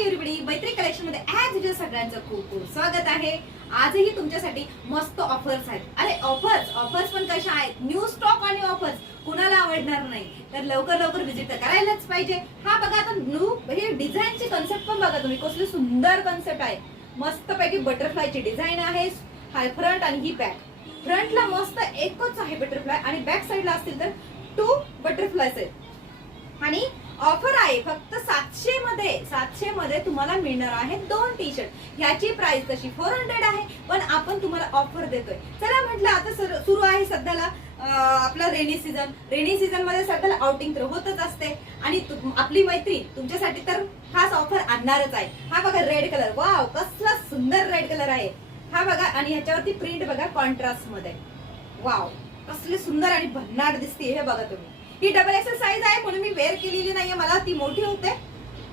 Everybody, मैत्री collection मध्ये as usual सगळ्यांचं खूप खूप स्वागत आहे। आजही तुमच्यासाठी मस्त ऑफर्स आहेत। अरे ऑफर्स पण कशा आहेत, न्यू स्टॉक आणि ऑफर्स कुणाला आवडणार नाही, तर लवकर लवकर विजिट करायलाच पाहिजे। हा बघा, आता न्यू हे डिझाईनची कन्सेप्ट पण बघा तुम्ही, कसली सुंदर कन्सेप्ट आहे। मस्त पैकी बटरफ्लायची डिझाईन आहे, हाय फ्रंट आणि ही बॅक। फ्रंटला मस्त एकच आहे बटरफ्लाय आणि बॅक साइडला असतील तर 2 बटरफ्लायज आहेत। आणि ऑफर आहे फक्त 700 मध्ये तुम्हाला मिळणार आहे 2 टी शर्ट। याची प्राइस तशी 400 आहे, पण आपण तुम्हाला ऑफर देतोय। चला म्हटलं, आता सुरू आहे सध्याला आपला रेनी सीझन मध्ये सध्याला आउटिंग तर होतच असते आणि आपली मैत्री तुमच्यासाठी तर खास ऑफर आणणारच आहे। हा बघा रेड कलर, वाव कसला सुंदर रेड कलर आहे हा बघा। आणि ह्याच्यावरती प्रिंट बघा कॉन्ट्रास्ट मध्ये, वाव कसली सुंदर आणि भन्नाट दिसते। हे बघा तुम्ही, ही डबल एक्सेल साईज आहे म्हणून मी वेअर केलेली नाहीये, मला ती मोठी होते।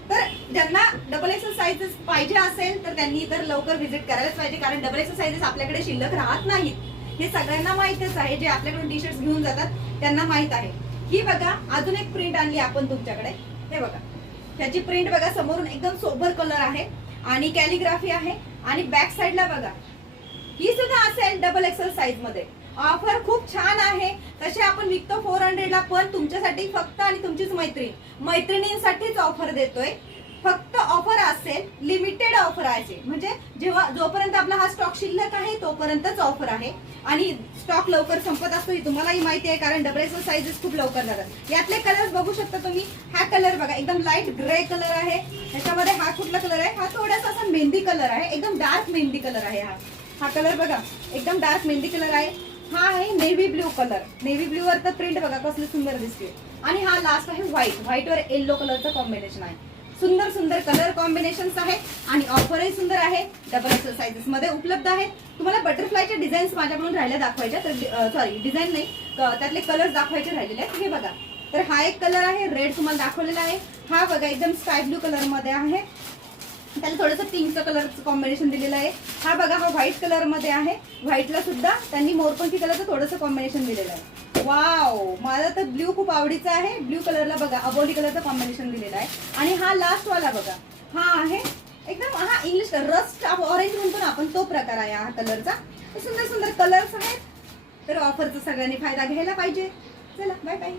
तर ज्यांना डबल एक्सेल साईज पाहिजे असेल तर त्यांनी तर लवकर व्हिजिट करायलाच पाहिजे, कारण डबल एक्सेल साईजेस आपल्याकडे शिल्लक राहत नाहीत। हे सगळ्यांना माहितच आहे, जे आपल्याकडून टी शर्ट घेऊन जातात त्यांना माहित आहे। ही बघा अजून एक प्रिंट आणली आपण तुमच्याकडे, हे बघा त्याची प्रिंट बघा, समोरून एकदम सोबर कलर आहे आणि कॅलिग्राफी आहे आणि बॅक साइडला बघा ही सुद्धा असेल डबल एक्सेल साईज मध्ये। ऑफर खूप छान आहे, तसे आपण विकतो 400 ला, पण तुमच्यासाठी फक्त आणि तुमचीच मैत्रिणींसाठीच ऑफर देतोय। फक्त ऑफर असेल, लिमिटेड ऑफर आहे, म्हणजे जेव्हा जोपर्यंत आपला हा स्टॉक शिल्लक आहे तोपर्यंतच ऑफर आहे आणि स्टॉक लवकर संपत असतो ही तुम्हालाही माहिती आहे, कारण डबल एक्सेल साईजेस खूप लवकर जातात। यातले कलर्स बघू शकता तुम्ही, हा कलर बघा एकदम लाईट ग्रे कलर आहे। ह्याच्यामध्ये हा कुठला कलर आहे, हा थोडासा असा मेहंदी कलर आहे, एकदम डार्क मेहंदी कलर आहे। हा कलर बघा एकदम डार्क मेहंदी कलर आहे। हा आहे navy blue colour, navy blue वर तर प्रिंट बघा कसली सुंदर दिसते। आणि हा लास्ट आहे व्हाईट वर येलो कलरचं कॉम्बिनेशन आहे। सुंदर सुंदर कलर कॉम्बिनेशन्स आहे आणि ऑफरही सुंदर आहे, डबल एक्सेल साइजेस मध्ये उपलब्ध आहे। तुम्हाला बटरफ्लायचे डिझाईन्स माझ्याकडून राहिल्या दाखवायच्या, तर सॉरी डिझाईन नाही, त्यातले कलर्स दाखवायचे राहिलेले आहेत। हे बघा, तर हा एक कलर आहे रेड तुम्हाला दाखवलेला आहे। हा बघा एकदम स्काय ब्लू कलर मध्ये आहे, त्याला थोडंसं पिंकचं कलरचं कॉम्बिनेशन दिलेलं आहे। हा बघा हा व्हाईट कलर मध्ये आहे, व्हाईटला सुद्धा त्यांनी मोरपंखी कलरचं थोडंसं कॉम्बिनेशन दिलेलं आहे। वाव, मला तर ब्ल्यू खूप आवडीचा आहे। ब्ल्यू कलरला बघा अबोली कलरचं कॉम्बिनेशन दिलेलं आहे। आणि हा लास्ट वाला बघा, हा आहे एकदम, हा इंग्लिश रस्ट ऑरेंज म्हणतो ना आपण, तो प्रकार आहे हा कलरचा। सुंदर सुंदर कलर्स आहेत, तर ऑफरचा सगळ्यांनी फायदा घ्यायला पाहिजे। चला बाय बाय।